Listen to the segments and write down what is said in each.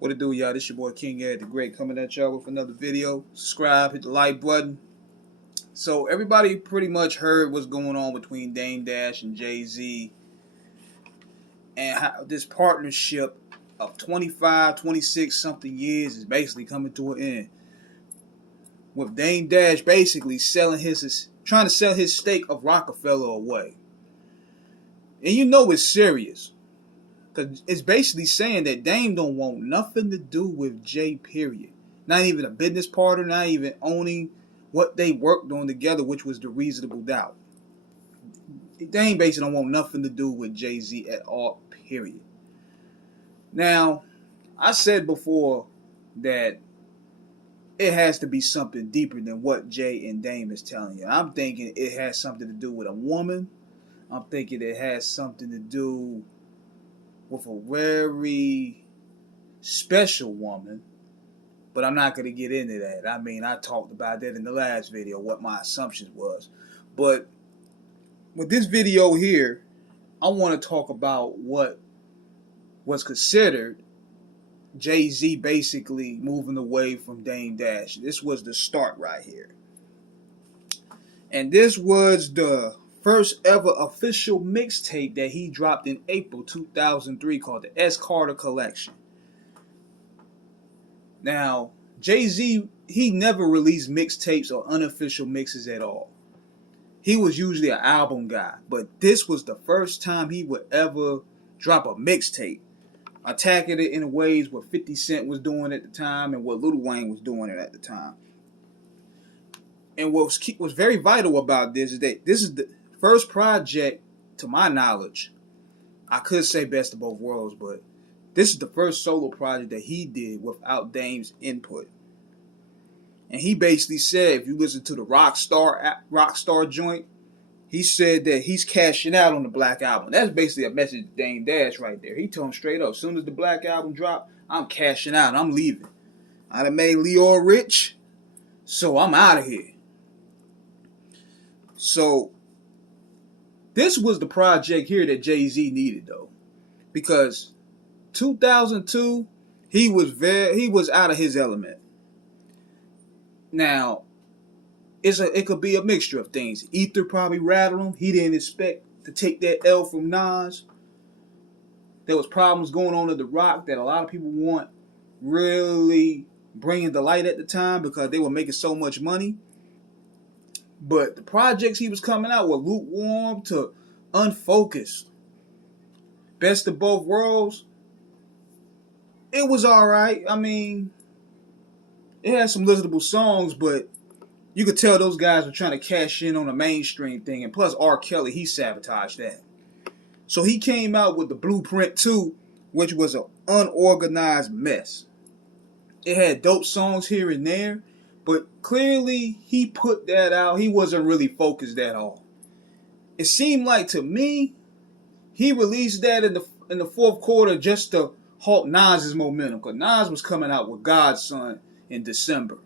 What it do, y'all? This your boy King Ed the Great coming at y'all with another video. Subscribe, hit the like button. So everybody pretty much heard what's going on between Dame Dash and JayZ and how this partnership of 25, 26 something years is basically coming to an end. With Dame Dash basically trying to sell his stake of Rockefeller away. And you know it's serious. Because it's basically saying that Dame don't want nothing to do with Jay, period. Not even a business partner, not even owning what they worked on together, which was the reasonable doubt. Dame basically don't want nothing to do with JayZ at all, period. Now, I said before that it has to be something deeper than what Jay and Dame is telling you. I'm thinking it has something to do with a woman. I'm thinking it has something to do with a very special woman, but I'm not going to get into that. I mean, I talked about that in the last video, what my assumptions was. But with this video here, I want to talk about what was considered JayZ basically moving away from Dame Dash. This was the start right here. And this was the first ever official mixtape that he dropped in April 2003 called the S.Carter Collection. Now, JayZ, he never released mixtapes or unofficial mixes at all. He was usually an album guy, but this was the first time he would ever drop a mixtape, attacking it in ways what 50 Cent was doing at the time and what Lil Wayne was doing it at the time. And what was very vital about this is that this is the first project, to my knowledge, I could say best of both worlds, but this is the first solo project that he did without Dame's input. And he basically said, if you listen to the Rockstar joint, he said that he's cashing out on the Black Album. That's basically a message to Dame Dash right there. He told him straight up, as soon as the Black Album drop, I'm cashing out. I'm leaving. I done made Leo rich, so I'm out of here. So this was the project here that JayZ needed, though, because 2002 he was out of his element. Now, it could be a mixture of things. Ether probably rattled him. He didn't expect to take that L from Nas. There was problems going on at The Rock that a lot of people weren't really bringing to light at the time because they were making so much money. But the projects he was coming out were lukewarm to unfocused. Best of Both Worlds, it was alright. I mean, it had some listenable songs, but you could tell those guys were trying to cash in on a mainstream thing. And plus R. Kelly, he sabotaged that. So he came out with the Blueprint 2, which was an unorganized mess. It had dope songs here and there, but clearly he put that out. He wasn't really focused at all. It seemed like to me, he released that in the fourth quarter just to halt Nas's momentum. Because Nas was coming out with Godson in December.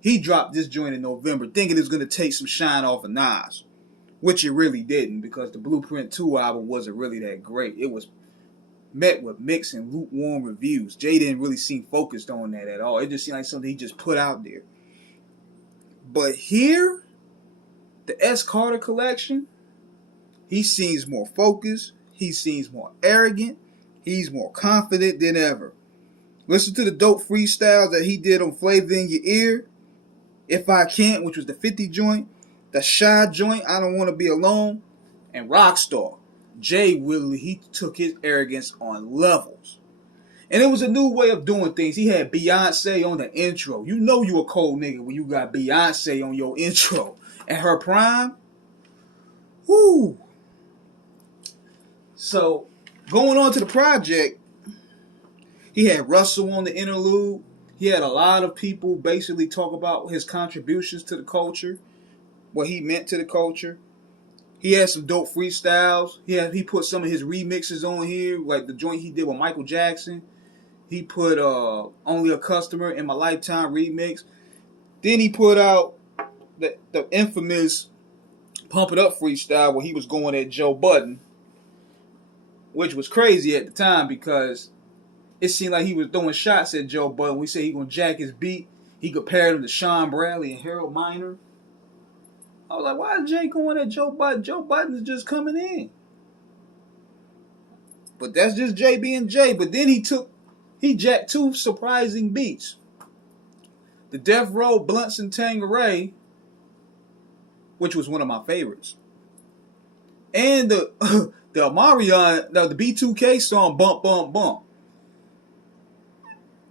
He dropped this joint in November thinking it was going to take some shine off of Nas. Which it really didn't, because the Blueprint 2 album wasn't really that great. It was met with mixed and lukewarm reviews. Jay didn't really seem focused on that at all. It just seemed like something he just put out there. But here, the S.Carter Collection, he seems more focused. He seems more arrogant. He's more confident than ever. Listen to the dope freestyles that he did on Flavor in Your Ear. If I Can't, which was the 50 joint. The Shy joint, I Don't Want to Be Alone. And Rockstar. Jay really, he took his arrogance on levels. And it was a new way of doing things. He had Beyonce on the intro. You know you a cold nigga when you got Beyonce on your intro. And her prime. Whoo. So, going on to the project, he had Russell on the interlude. He had a lot of people basically talk about his contributions to the culture, what he meant to the culture. He had some dope freestyles. He put some of his remixes on here, like the joint he did with Michael Jackson. He put Only a Customer in My Lifetime remix. Then he put out the infamous Pump It Up freestyle where he was going at Joe Budden, which was crazy at the time because it seemed like he was throwing shots at Joe Budden. We said he gonna jack his beat. He compared him to Sean Bradley and Harold Miner. I was like, why is Jay going at Joe Budden? Joe Budden is just coming in. But that's just Jay being Jay. But then he jacked two surprising beats. The Death Row Blunts and Tangeray, which was one of my favorites. And the Omarion, the B2K song Bump Bump Bump.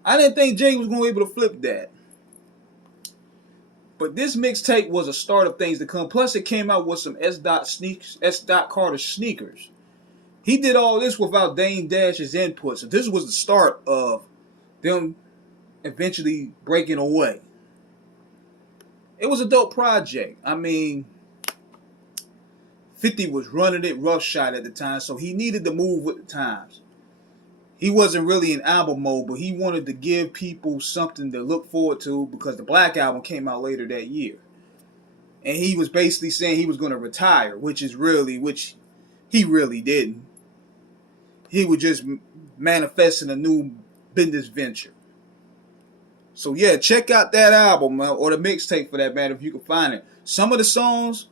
I didn't think Jay was going to be able to flip that. But this mixtape was a start of things to come. Plus, it came out with some S.Carter sneakers. He did all this without Dame Dash's input. So this was the start of them eventually breaking away. It was a dope project. I mean, 50 was running it roughshod at the time, so he needed to move with the times. He wasn't really in album mode, but he wanted to give people something to look forward to because the Black Album came out later that year. And he was basically saying he was going to retire, which he really didn't. He was just manifesting a new business venture. So yeah, check out that album, or the mixtape for that matter, if you can find it. Some of the songs,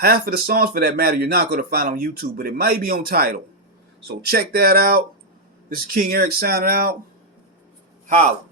half of the songs for that matter, you're not going to find on YouTube, but it might be on Tidal. So check that out. This is King Eric signing out. Holla.